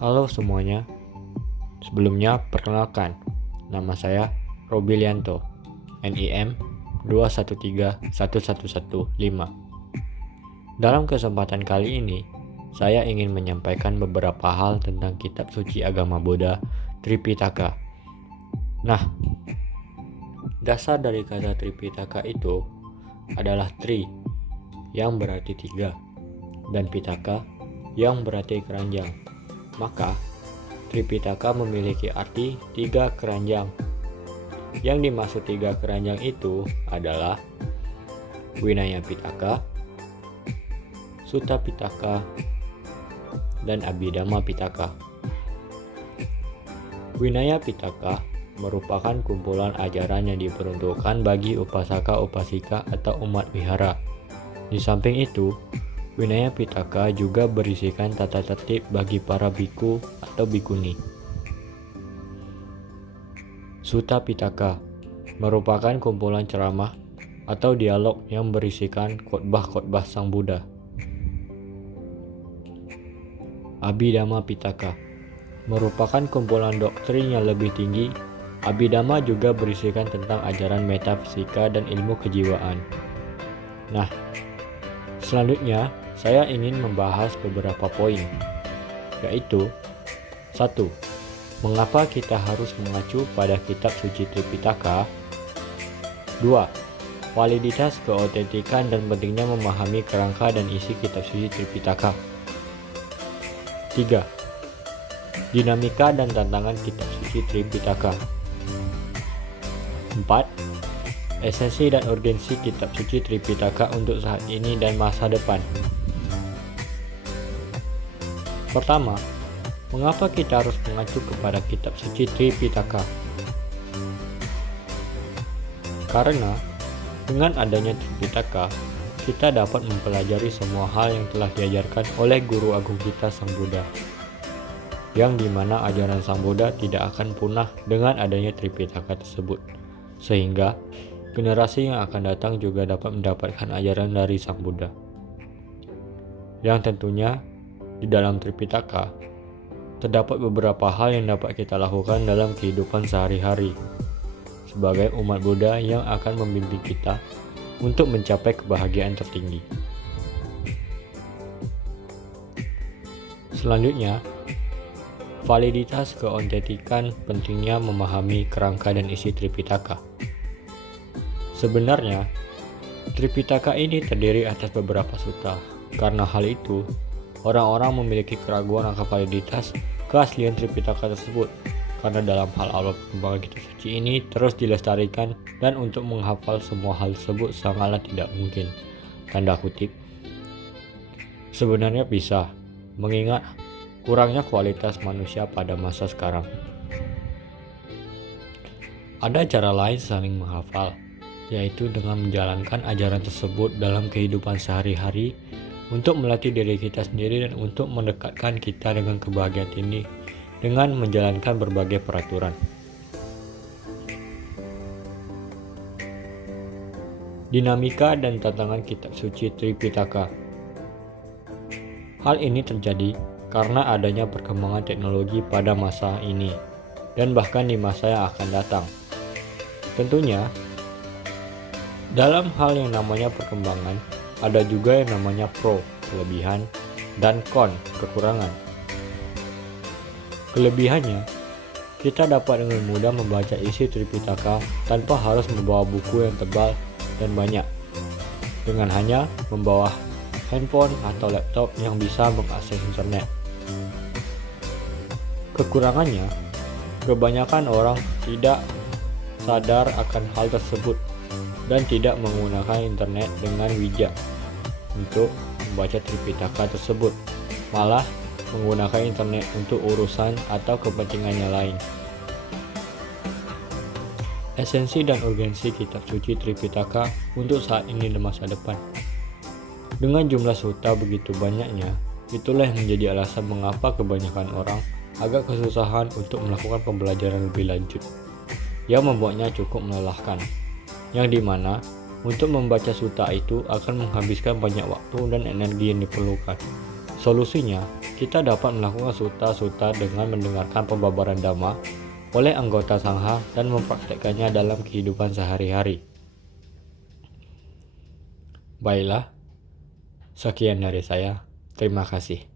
Halo semuanya, sebelumnya perkenalkan, nama saya Robilianto, NIM 2131115. Dalam kesempatan kali ini, saya ingin menyampaikan beberapa hal tentang kitab suci agama Buddha, Tripitaka. Nah, dasar dari kata Tripitaka itu adalah Tri, yang berarti tiga, dan Pitaka, yang berarti keranjang. Maka, Tripitaka memiliki arti tiga keranjang. Yang dimaksud tiga keranjang itu adalah Vinaya Pitaka, Sutta Pitaka, dan Abhidhamma Pitaka. Vinaya Pitaka merupakan kumpulan ajaran yang diperuntukkan bagi upasaka-upasika atau umat wihara. Di samping itu, Vinaya Pitaka juga berisikan tata tertib bagi para biku atau bikuni. Sutta Pitaka merupakan kumpulan ceramah atau dialog yang berisikan khotbah-khotbah Sang Buddha. Abhidhamma Pitaka merupakan kumpulan doktrin yang lebih tinggi. Abhidhamma juga berisikan tentang ajaran metafisika dan ilmu kejiwaan. Nah, selanjutnya saya ingin membahas beberapa poin, yaitu 1. Mengapa kita harus mengacu pada kitab suci Tripitaka? 2. Validitas, keautentikan, dan pentingnya memahami kerangka dan isi kitab suci Tripitaka. 3. Dinamika dan tantangan kitab suci Tripitaka. 4. Esensi dan urgensi kitab suci Tripitaka untuk saat ini dan masa depan. Pertama, mengapa kita harus mengacu kepada kitab suci Tripitaka? Karena dengan adanya Tripitaka, kita dapat mempelajari semua hal yang telah diajarkan oleh guru agung kita Sang Buddha, yang dimana ajaran Sang Buddha tidak akan punah dengan adanya Tripitaka tersebut, sehingga generasi yang akan datang juga dapat mendapatkan ajaran dari Sang Buddha. Yang tentunya di dalam Tripitaka terdapat beberapa hal yang dapat kita lakukan dalam kehidupan sehari-hari sebagai umat Buddha yang akan membimbing kita untuk mencapai kebahagiaan tertinggi. Selanjutnya, validitas, keautentikan, pentingnya memahami kerangka dan isi Tripitaka. Sebenarnya, Tripitaka ini terdiri atas beberapa sutta. Karena hal itu, orang-orang memiliki keraguan akan validitas keaslian Tripitaka tersebut, karena dalam hal awal perkembangan kitab suci ini terus dilestarikan, dan untuk menghafal semua hal tersebut sangatlah tidak mungkin. Tanda kutip. Sebenarnya bisa, mengingat kurangnya kualitas manusia pada masa sekarang. Ada cara lain saling menghafal, yaitu dengan menjalankan ajaran tersebut dalam kehidupan sehari-hari untuk melatih diri kita sendiri dan untuk mendekatkan kita dengan kebahagiaan ini dengan menjalankan berbagai peraturan. Dinamika dan tantangan kitab suci Tripitaka. Hal ini terjadi karena adanya perkembangan teknologi pada masa ini dan bahkan di masa yang akan datang. Tentunya, dalam hal yang namanya perkembangan, ada juga yang namanya pro, kelebihan, dan con, kekurangan. Kelebihannya, kita dapat dengan mudah membaca isi Tripitaka tanpa harus membawa buku yang tebal dan banyak, dengan hanya membawa handphone atau laptop yang bisa mengakses internet. Kekurangannya, kebanyakan orang tidak sadar akan hal tersebut dan tidak menggunakan internet dengan bijak untuk membaca Tripitaka tersebut, malah menggunakan internet untuk urusan atau kepentingannya lain. Esensi dan urgensi kitab suci Tripitaka untuk saat ini dan masa depan. Dengan jumlah sutta begitu banyaknya, itulah yang menjadi alasan mengapa kebanyakan orang agak kesusahan untuk melakukan pembelajaran lebih lanjut, yang membuatnya cukup melelahkan, yang dimana untuk membaca sutta itu akan menghabiskan banyak waktu dan energi yang diperlukan, Solusinya, kita dapat melakukan sutta-sutta dengan mendengarkan pembabaran Dhamma oleh anggota Sangha dan mempraktekkannya dalam kehidupan sehari-hari. Baiklah, sekian dari saya. Terima kasih.